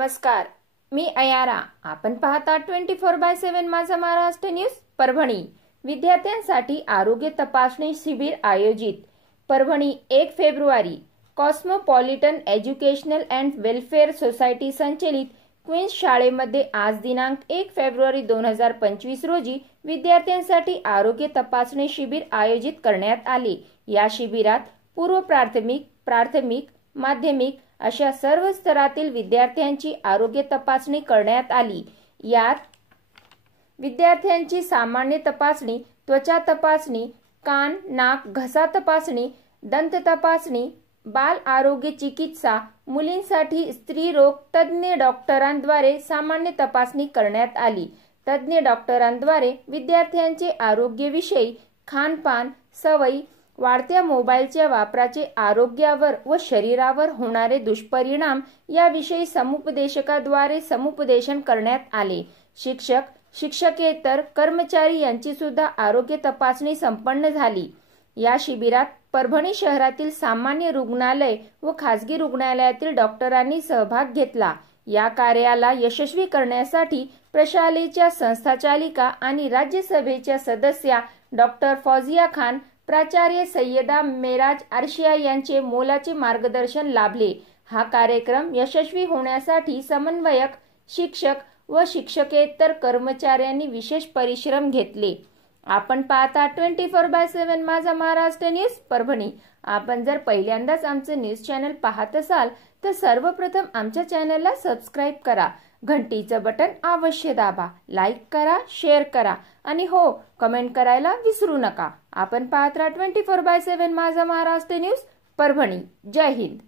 नमस्कार, मी अयारा. आपण पाहता 24/7 माझा महाराष्ट्र न्यूज. परभणी विद्यार्थ्यांसाठी आरोग्य तपासणी शिबिर आयोजित. Parbhani 1 February cosmopolitan educational and welfare society संचलित क्वीन्स शाळेमध्ये आज दिनांक 1 फेब्रुवारी 2025 रोजी विद्यार्थ्यांसाठी आरोग्य तपासणी शिबिर आयोजित करण्यात आले. या शिबिरात पूर्व प्राथमिक, प्राथमिक, माध्यमिक अशा सर्व स्तरातील विद्यार्थ्यांची आरोग्य तपासणी करण्यात आली. यात विद्यार्थ्यांची सामान्य तपासणी, त्वचा तपासणी, कान, नाक, घसा तपासणी, दंत तपासणी, बाल आरोग्य चिकित्सा, मुलींसाठी स्त्रीरोग तज्ञ डॉक्टरांद्वारे सामान्य तपासणी करण्यात आली. तज्ञ डॉक्टरांद्वारे विद्यार्थ्यांचे आरोग्यविषयी, खानपान, सवयी, वाढत्या मोबाईलच्या वापराचे आरोग्यावर व शरीरावर होणारे दुष्परिणाम याविषयी समुपदेशकाद्वारे समुपदेशन करण्यात आले. शिक्षक, शिक्षकेतर कर्मचारी यांची सुद्धा आरोग्य तपासणी संपन्न झाली. या शिबिरात परभणी शहरातील सामान्य रुग्णालय व खासगी रुग्णालयातील डॉक्टरांनी सहभाग घेतला. या कार्याला यशस्वी करण्यासाठी प्रशालेच्या संस्थाचालिका आणि राज्यसभेच्या सदस्या डॉक्टर फौजिया खान, प्राचार्य सय्यदा मेराज आर्शिया यांचे मोलाचे मार्गदर्शन लाभले. हा कार्यक्रम यशस्वी होण्यासाठी समन्वयक, शिक्षक व शिक्षकेतर कर्मचाऱ्यांनी विशेष परिश्रम घेतले. आपण पाहता 24/7 माझा महाराष्ट्र न्यूज. परभणी. आपण जर पहिल्यांदाच आमचं न्यूज चॅनल पाहत असाल तर सर्वप्रथम आमच्या चॅनलला सबस्क्राईब करा, घंटीचं बटन अवश्य दाबा, लाईक करा, शेअर करा आणि हो, कमेंट करायला विसरू नका. आपण पाहत राहा 24/7 माझा महाराष्ट्र न्यूज. परभणी. जय हिंद.